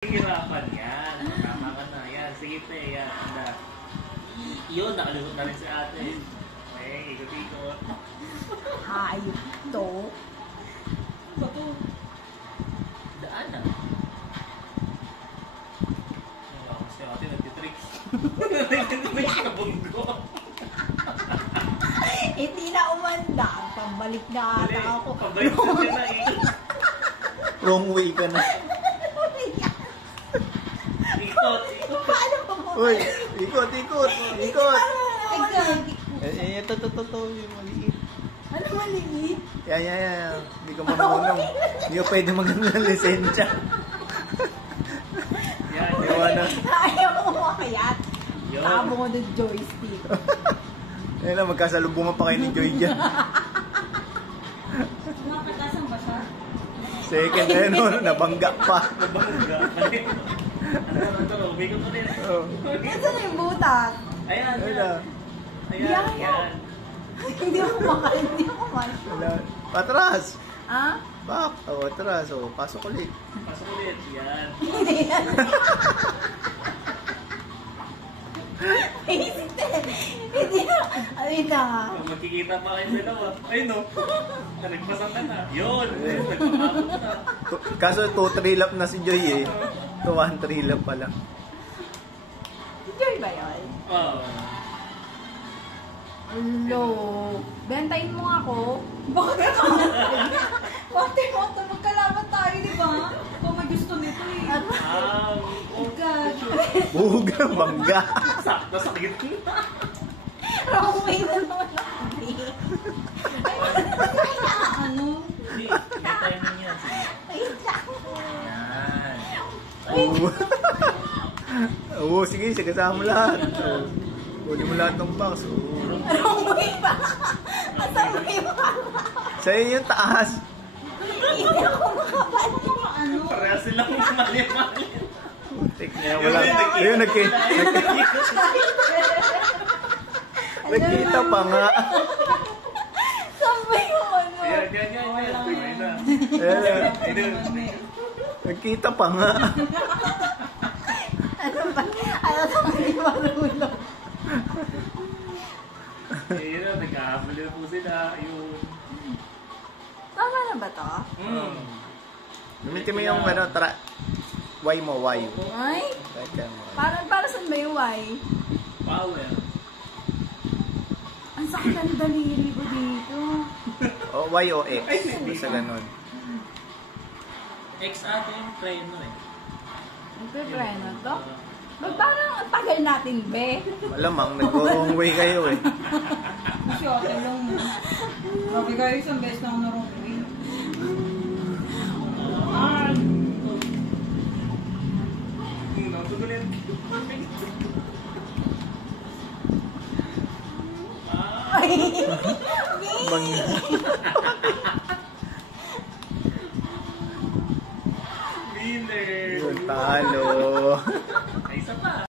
Hirapan yan. Tama ka na. Yan, sige pe. Yan, anda. Yun, nakalusot na rin si ate. Okay, ikot-ikot. Hayop to. Bato. Daan na. Wala ko si ate, nagtitricks. Nagtitricks ka bunggo. Hindi na umanda. Pambalik na ata ako. Pabalik na siya na ikot. Wrong way ka na. Ikot, ikot. Paano pa mo? Uy, ikot, ikot, ikot. Ito. Ito, yung maliit. Ano maliit? Yan. Hindi ka marunong. Hindi ka pwede maganda ng lisensya. Yan, Yung ano. Ayaw mo makayat. Yun. Tabo ko ng joystick. Ayun na, magkasalubungan pa kayo ni Joy dyan. Makatasan ba siya? Second, ayun o, nabangga pa. Nabangga. Ano, umikot ulit. Oh. Nasaan na yung butas? Ayan, Ayun ayan. na. Ayan, ayan. Hindi ako makal. Hindi ako masyo. Wala. Patras. Ah? Bak. Oh, atras. Oh, pasok ulit. Pasok ulit. Yan. Hindi yan. Hindi na. Ay na. Magkikita pa kayo dalawa. Ayun no. Nagpasang ka na. Yun. Nagpapabot na. Kaso 2-3 lap na si Joy eh. 2-1-3 lap pa lang. Enjoy ba yun? Oo. Hello. Bentayin mo ako. Bakit ako? Bakit mo ito? Magkalaban tayo, di ba? Kung may gusto nito eh. Oh God. Buga, bangga. sakto sa gitna. Wrong way na naman ako. Ay, ano? Hindi. May timing yan. Sige. Ay, Yan. Oo, sige, kasama mo lahat. Oh. Huli mo lahat ng box. Oh. wrong way pa. Asang way pa. Sa'yo yung taas. Hindi ako makapal. Ano? Pareha silang mali-mali. Tek niya, wala. Ayun, nagkita pa nga. Saan ba yung ano? Ayan, yan. Ayun na. Ayun, Ayun. nagkita pa nga. Ano ba? Ano sa hindi marunong? Ayun na, nagkahabol na po sila. Ayun. Tama na ba to? Gamitin mo yung ano, Y mo, Y. Ay? Teka mo. Para saan ba yung Y? Power. Ang sakit ng daliri ko dito. O, Y o X. Basta ganun. X ate yung preno eh. Nagpe-try na to? Ba't parang ang tagal natin, be? Malamang, nag-wrong way kayo eh. Kasi okay lang mo. Grabe kayo, isang beses na ako na-wrong way. Natutuloy. Ay! Bangga. Winner! Yung talo. Ayun